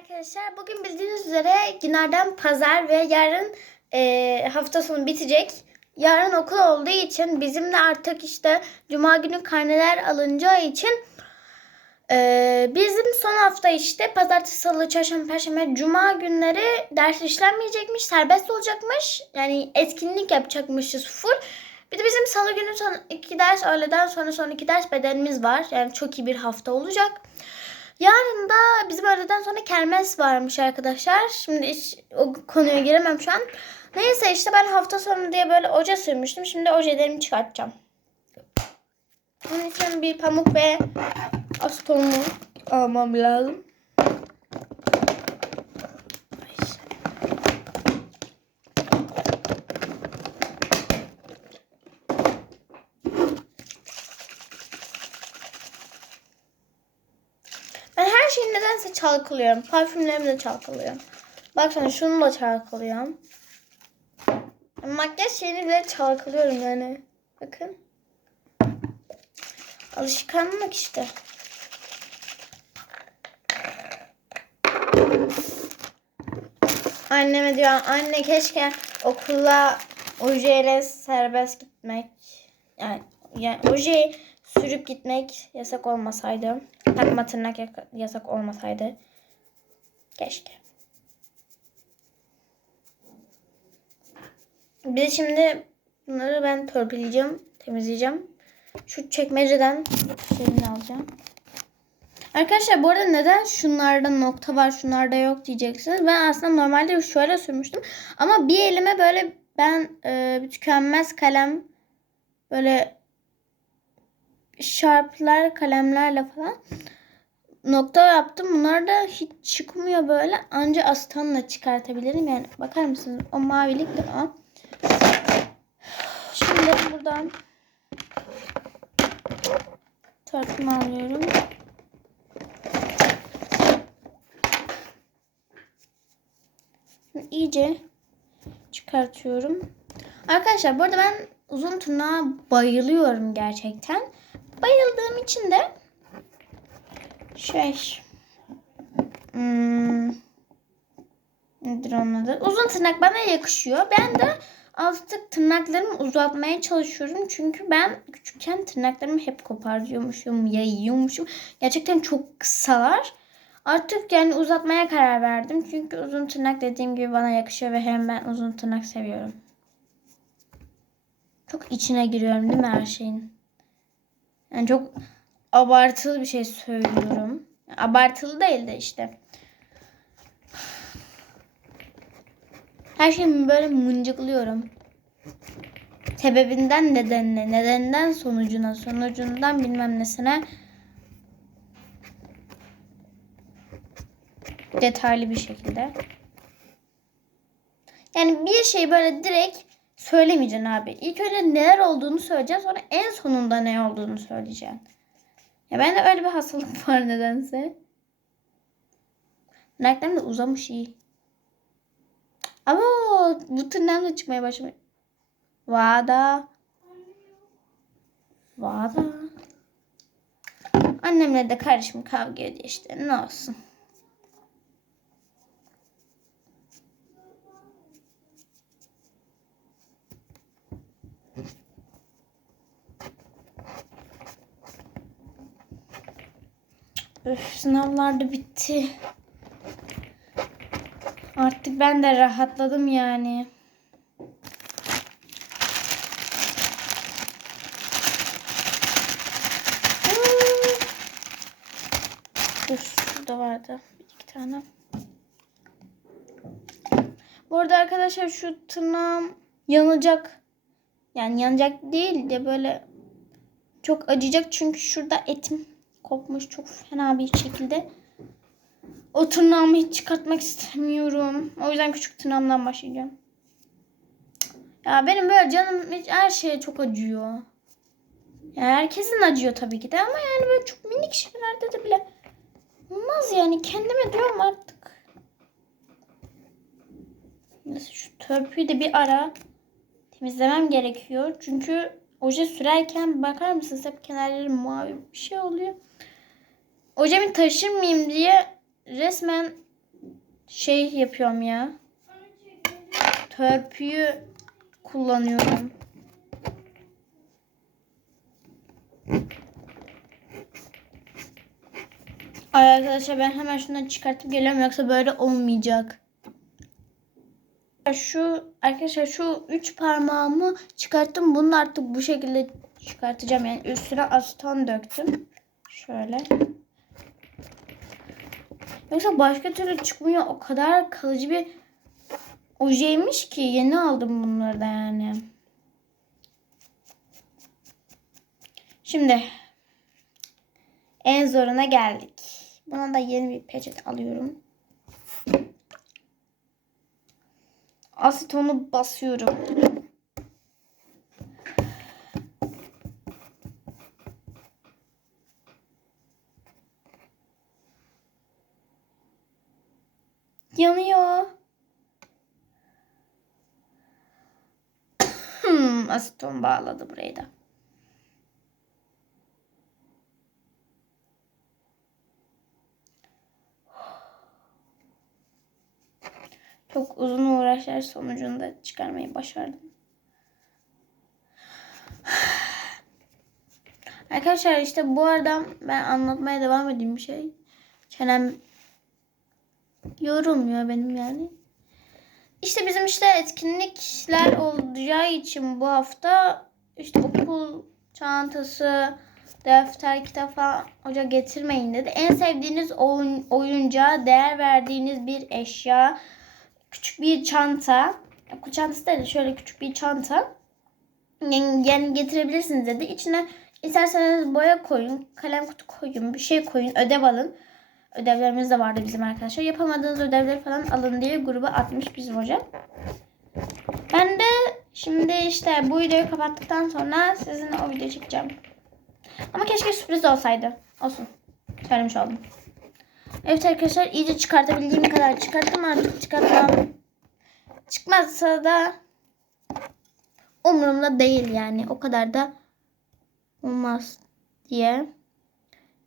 arkadaşlar. Bugün bildiğiniz üzere günlerden pazar ve yarın e, hafta sonu bitecek. Yarın okul olduğu için bizim de artık işte cuma günü karneler alınacağı için e, bizim son hafta işte pazartesi, salı, çarşamba, perşembe, cuma günleri ders işlenmeyecekmiş, serbest olacakmış. Yani etkinlik yapacakmışız full. Bir de bizim salı günü son iki ders, öğleden sonra son iki ders bedenimiz var. Yani çok iyi bir hafta olacak. Yarın da bizim öğleden sonra kermes varmış arkadaşlar. Şimdi hiç o konuya giremem şu an. Neyse işte ben hafta sonu diye böyle oje sürmüştüm. Şimdi ojelerimi çıkartacağım. Bunun için bir pamuk ve astomu almam lazım. Ben her şeyi nedense çalkalıyorum. Parfümlerimi de çalkalıyorum. Baksana şunu da çalkalıyorum. Makyaj şeyini bile çalkalıyorum yani. Bakın. Alışkanlık işte. Anneme diyor anne keşke okula ojeyle serbest gitmek yani, yani ojeyi sürüp gitmek yasak olmasaydı. Takma tırnak yasak olmasaydı. Keşke. De şimdi bunları ben törpüleyeceğim, temizleyeceğim. Şu çekmeceden şeyini alacağım. Arkadaşlar bu arada neden şunlarda nokta var şunlarda yok diyeceksiniz. Ben aslında normalde şöyle sürmüştüm. Ama bir elime böyle ben e, tükenmez kalem böyle şarplar kalemlerle falan nokta yaptım. Bunlar da hiç çıkmıyor böyle. Anca asıtanla çıkartabilirim. Yani bakar mısınız? O mavilik de o. Şimdi buradan törpümü alıyorum. Şimdi iyice çıkartıyorum. Arkadaşlar bu arada ben uzun tırnağa bayılıyorum gerçekten. Bayıldığım için de şey hmm, nedir onun adı? Uzun tırnak bana yakışıyor. Ben de artık tırnaklarımı uzatmaya çalışıyorum. Çünkü ben küçükken tırnaklarımı hep kopartıyormuşum, yayıyormuşum. Gerçekten çok kısalar. Artık yani uzatmaya karar verdim. Çünkü uzun tırnak dediğim gibi bana yakışıyor ve hem ben uzun tırnak seviyorum. Çok içine giriyorum değil mi her şeyin? Yani çok abartılı bir şey söylüyorum. Abartılı değil de işte. Her şeyi böyle mıncıklıyorum. Sebebinden nedenine, nedeninden sonucuna, sonucundan bilmem nesine detaylı bir şekilde. Yani bir şey böyle direkt söylemeyeceksin abi. İlk önce neler olduğunu söyleyeceksin sonra en sonunda ne olduğunu söyleyeceksin. Ya bende öyle bir hastalık var nedense. Tırnaklarım da uzamış iyi. Ama bu tırnağım da çıkmaya başlamış. Vada. Vada. Annemle de karışım kavga ediyor işte ne olsun. Öf, sınavlar da bitti. Artık ben de rahatladım yani. Dur şurada vardı bir iki tane. Bu arada arkadaşlar şu tırnağım yanacak. Yani yanacak değil de böyle çok acıyacak çünkü şurada etim kopmuş çok fena bir şekilde. O tırnağımı hiç çıkartmak istemiyorum. O yüzden küçük tırnağımdan başlayacağım. Ya benim böyle canım hiç her şeye çok acıyor. Ya herkesin acıyor tabii ki de ama yani böyle çok minik şeylerde de bile olmaz yani. Kendime diyorum artık. Neyse şu törpüyü de bir ara temizlemem gerekiyor. Çünkü oje sürerken bakar mısınız hep kenarları mavi bir şey oluyor. Ojemi taşırmayayım diye resmen şey yapıyorum ya. Törpüyü kullanıyorum. Ay arkadaşlar ben hemen şundan çıkartıp geliyorum yoksa böyle olmayacak. Şu arkadaşlar şu üç parmağımı çıkarttım. Bunu artık bu şekilde çıkartacağım. Yani üstüne aseton döktüm. Şöyle. Yoksa başka türlü çıkmıyor. O kadar kalıcı bir ojeymiş ki yeni aldım bunları da yani. Şimdi en zoruna geldik. Buna da yeni bir peçete alıyorum. Asetonu basıyorum. Yanıyor. Hmm, aseton bağladı burayı da. Çok uzun uğraşlar sonucunda çıkarmayı başardım. Arkadaşlar işte bu arada ben anlatmaya devam edeyim bir şey. Çenem yorulmuyor benim yani. İşte bizim işte etkinlikler olacağı için bu hafta işte okul çantası, defter, kitap falan hoca getirmeyin dedi. En sevdiğiniz oyun, oyuncağa değer verdiğiniz bir eşya, küçük bir çanta, çantası de şöyle küçük bir çanta yani, yani getirebilirsiniz dedi. İçine isterseniz boya koyun, kalem kutu koyun, bir şey koyun, ödev alın. Ödevlerimiz de vardı bizim arkadaşlar. Yapamadığınız ödevleri falan alın diye gruba atmış bizim hocam. Ben de şimdi işte bu videoyu kapattıktan sonra sizinle o videoyu çekeceğim. Ama keşke sürpriz olsaydı. Olsun. Söylemiş oldum. Evet arkadaşlar iyice çıkartabildiğim kadar çıkarttım artık çıkartmam. Çıkmazsa da umurumda değil yani. O kadar da olmaz diye.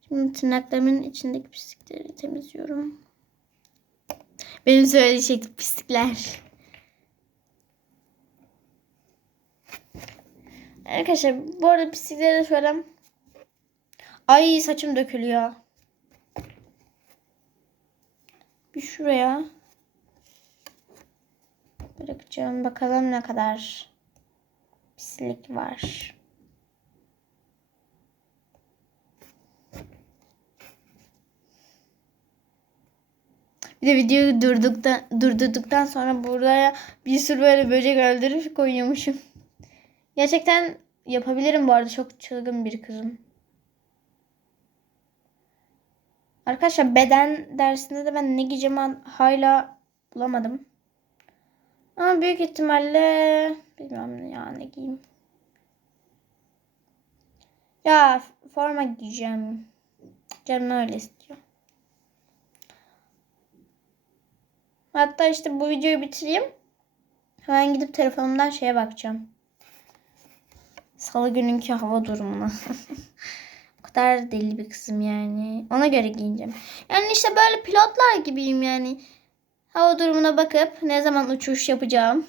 Şimdi tırnaklarımın içindeki pislikleri temizliyorum. Benim söyleyecek pislikler. Arkadaşlar bu arada pislikleri şöyle Ay saçım dökülüyor. Bir şuraya bırakacağım. Bakalım ne kadar pislik var. Bir de videoyu durduktan, durdurduktan sonra buraya bir sürü böyle böcek öldürüp koyuyormuşum. Gerçekten yapabilirim bu arada. Çok çılgın bir kızım. Arkadaşlar beden dersinde de ben ne giyeceğimi hala bulamadım. Ama büyük ihtimalle bilmem ya ne giyeyim. Ya forma giyeceğim. Canım öyle istiyor. Hatta işte bu videoyu bitireyim. Hemen gidip telefonumdan şeye bakacağım. Salı gününkü hava durumuna. kadar deli bir kızım yani. Ona göre giyineceğim. Yani işte böyle pilotlar gibiyim yani. Hava durumuna bakıp ne zaman uçuş yapacağım.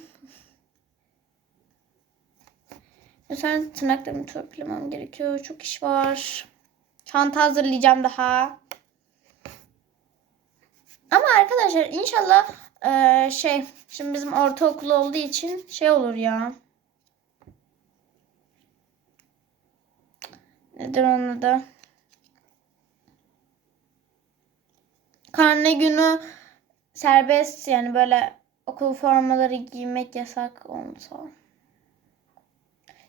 Sonra tırnaklarımı törpülemem gerekiyor. Çok iş var. Çanta hazırlayacağım daha. Ama arkadaşlar inşallah şey şimdi bizim ortaokul olduğu için şey olur ya. Nedir onu da? Karne günü serbest yani böyle okul formaları giymek yasak olsa.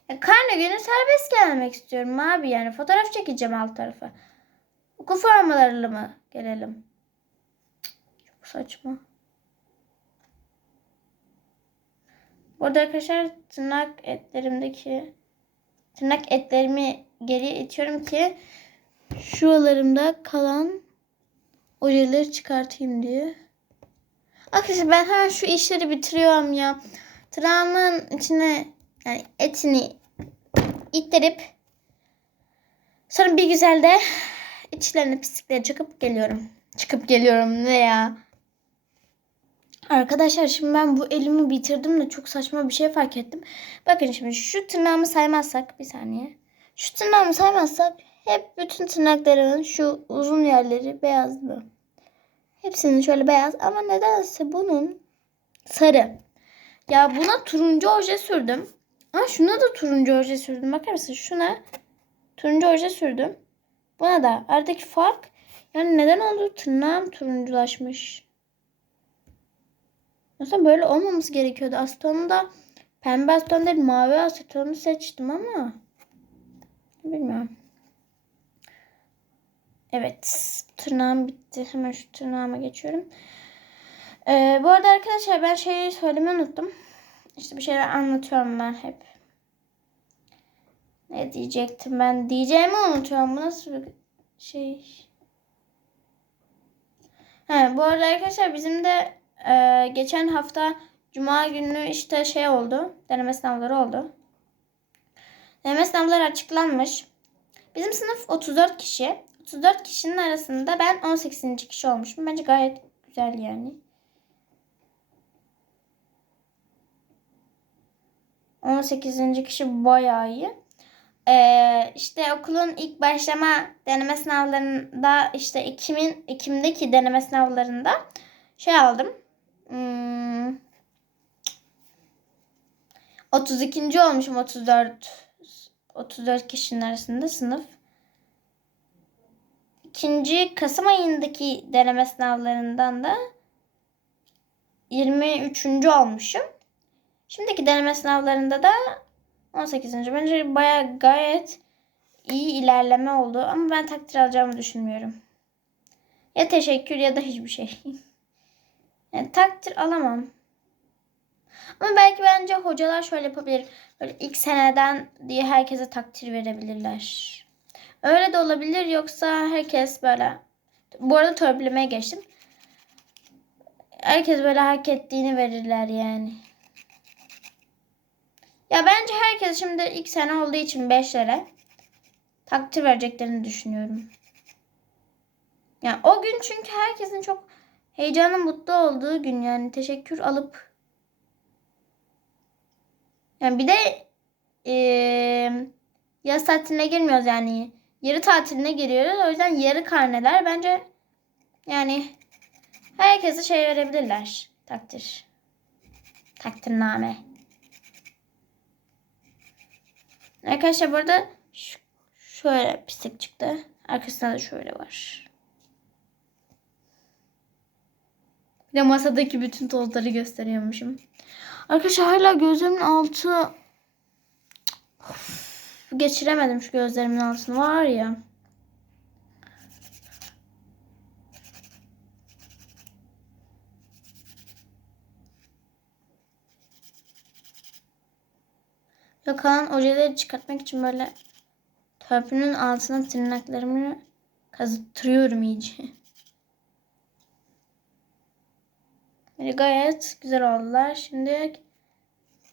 Ya karne günü serbest gelmek istiyorum abi yani fotoğraf çekeceğim alt tarafa. Okul formalarıyla mı gelelim? Çok saçma. Burada arkadaşlar tırnak etlerimdeki tırnak etlerimi geriye itiyorum ki şuralarımda kalan ojeleri çıkartayım diye. Arkadaşlar ben hemen şu işleri bitiriyorum ya. Tırnağımın içine yani etini ittirip sonra bir güzel de içlerine pislikleri çıkıp geliyorum. Çıkıp geliyorum ne ya? Arkadaşlar şimdi ben bu elimi bitirdim de çok saçma bir şey fark ettim. Bakın şimdi şu tırnağımı saymazsak bir saniye. Şu tırnağımı saymazsak hep bütün tırnaklarımın şu uzun yerleri beyazdı. Hepsinin şöyle beyaz ama nedense bunun sarı. Ya buna turuncu oje sürdüm. Ama şuna da turuncu oje sürdüm. Bakar mısın? Şuna turuncu oje sürdüm. Buna da aradaki fark yani neden oldu? Tırnağım turunculaşmış. Aslında böyle olmaması gerekiyordu. Aslında pembe aseton değil mavi asetonu seçtim ama bilmiyorum. Evet. Tırnağım bitti. Hemen şu tırnağıma geçiyorum. Ee, bu arada arkadaşlar ben şeyi söylemeyi unuttum. İşte bir şeyler anlatıyorum ben hep. Ne diyecektim ben? Diyeceğimi unutuyorum. Bu nasıl bir şey? He, bu arada arkadaşlar bizim de e, geçen hafta Cuma günü işte şey oldu. Deneme sınavları oldu. Deneme sınavları açıklanmış. Bizim sınıf 34 kişi. 34 kişinin arasında ben 18. kişi olmuşum. Bence gayet güzel yani. 18. kişi bayağı iyi. Ee, işte okulun ilk başlama deneme sınavlarında işte Ekim'in Ekim'deki deneme sınavlarında şey aldım. Hmm, 32. olmuşum 34 34 kişinin arasında sınıf. İkinci Kasım ayındaki deneme sınavlarından da 23. olmuşum. Şimdiki deneme sınavlarında da 18. Bence baya gayet iyi ilerleme oldu. Ama ben takdir alacağımı düşünmüyorum. Ya teşekkür ya da hiçbir şey. Yani takdir alamam. Ama belki bence hocalar şöyle yapabilir. Böyle ilk seneden diye herkese takdir verebilirler. Öyle de olabilir yoksa herkes böyle. Bu arada törpülemeye geçtim. Herkes böyle hak ettiğini verirler yani. Ya bence herkes şimdi ilk sene olduğu için 5'lere takdir vereceklerini düşünüyorum. Yani o gün çünkü herkesin çok heyecanlı mutlu olduğu gün yani teşekkür alıp yani bir de e, yaz tatiline girmiyoruz yani yarı tatiline giriyoruz. O yüzden yarı karneler bence yani herkese şey verebilirler. Takdir. Takdirname. Arkadaşlar burada şöyle pislik çıktı. Arkasında da şöyle var. Bir de masadaki bütün tozları gösteriyormuşum. Arkadaşlar hala gözlerimin altı of, geçiremedim şu gözlerimin altını var ya. Ve kalan ojeleri çıkartmak için böyle törpünün altına tırnaklarımı kazıttırıyorum iyice. Böyle gayet güzel oldular. Şimdi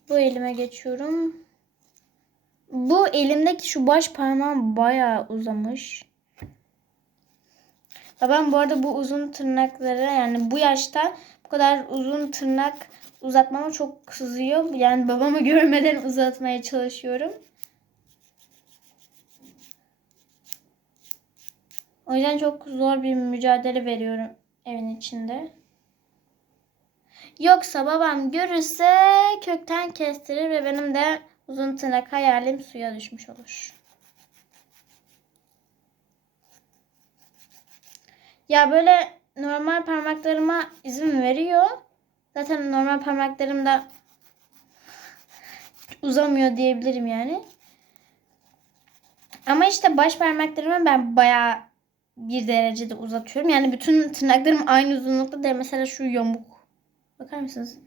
bu elime geçiyorum. Bu elimdeki şu baş parmağım bayağı uzamış. Babam bu arada bu uzun tırnakları yani bu yaşta bu kadar uzun tırnak uzatmama çok kızıyor. Yani babamı görmeden uzatmaya çalışıyorum. O yüzden çok zor bir mücadele veriyorum evin içinde. Yoksa babam görürse kökten kestirir ve benim de uzun tırnak hayalim suya düşmüş olur. Ya böyle normal parmaklarıma izin veriyor. Zaten normal parmaklarım da uzamıyor diyebilirim yani. Ama işte baş parmaklarımı ben bayağı bir derecede uzatıyorum. Yani bütün tırnaklarım aynı uzunlukta değil. Mesela şu yamuk. Bakar mısınız?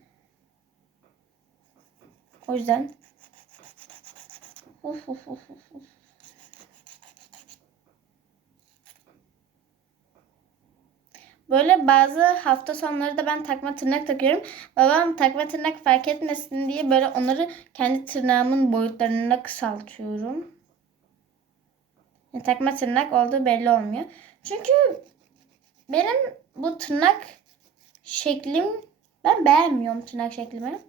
O yüzden. Uf, uf, uf, uf. Böyle bazı hafta sonları da ben takma tırnak takıyorum. Babam takma tırnak fark etmesin diye böyle onları kendi tırnağımın boyutlarına kısaltıyorum. Yani takma tırnak olduğu belli olmuyor. Çünkü benim bu tırnak şeklim Ben beğenmiyorum tırnak şeklimi.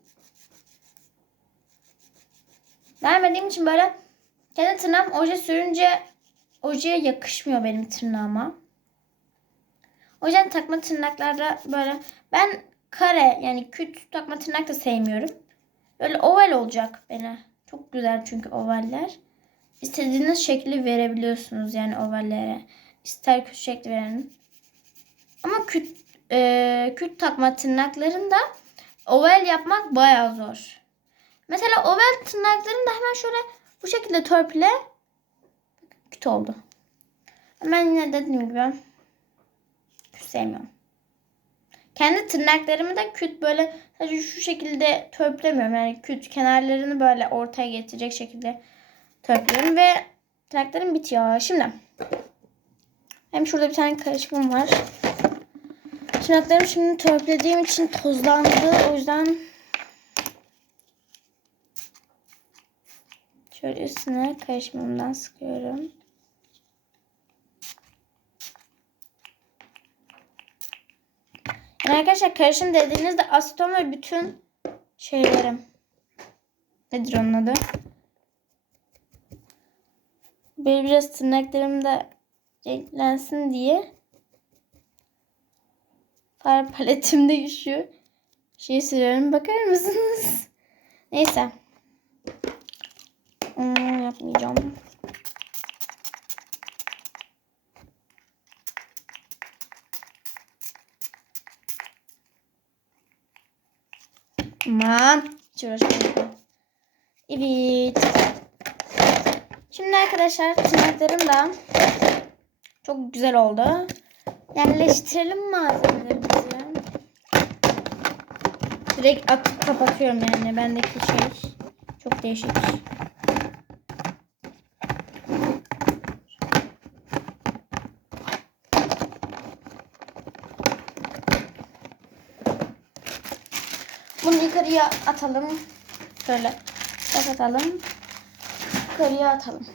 Beğenmediğim için böyle kendi tırnağım oje sürünce ojeye yakışmıyor benim tırnağıma. O yüzden takma tırnaklarda böyle ben kare yani küt takma tırnak da sevmiyorum. Böyle oval olacak bana. Çok güzel çünkü ovaller. İstediğiniz şekli verebiliyorsunuz yani ovallere. İster küt şekli verin. Ama küt, e, küt takma tırnaklarında oval yapmak bayağı zor. Mesela oval tırnaklarını da hemen şöyle bu şekilde törpüle küt oldu. Ben yine dediğim gibi küt sevmiyorum. Kendi tırnaklarımı da küt böyle sadece şu şekilde törpülemiyorum. Yani küt kenarlarını böyle ortaya getirecek şekilde törpülüyorum ve tırnaklarım bitiyor. Şimdi hem şurada bir tane karışımım var. Tırnaklarım şimdi törpülediğim için tozlandı. O yüzden şöyle üstüne karışımımdan sıkıyorum. Yani arkadaşlar karışım dediğinizde aseton ve bütün şeylerim. Nedir onun adı? Böyle biraz tırnaklarım da renklensin diye far paletimde şu şey sürüyorum. Bakar mısınız? Neyse. Onu yapmayacağım. Aman. Hiç. Evet. Şimdi arkadaşlar tırnaklarım da çok güzel oldu. Yerleştirelim malzemelerimizi. Direkt atıp kapatıyorum yani. Bendeki şey çok değişik. Bunu yukarıya atalım. Şöyle kapatalım. Yukarıya atalım.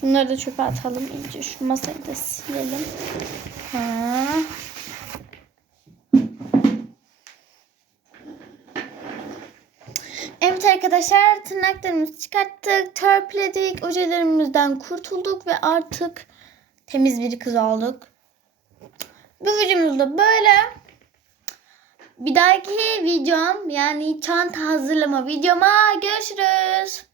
Şunları da çöpe atalım. İyice şu masayı da silelim. Ha. Evet arkadaşlar tırnaklarımızı çıkarttık, törpüledik, ojelerimizden kurtulduk ve artık temiz bir kız olduk. Videomuz da böyle. Bir dahaki videom yani çanta hazırlama videoma görüşürüz.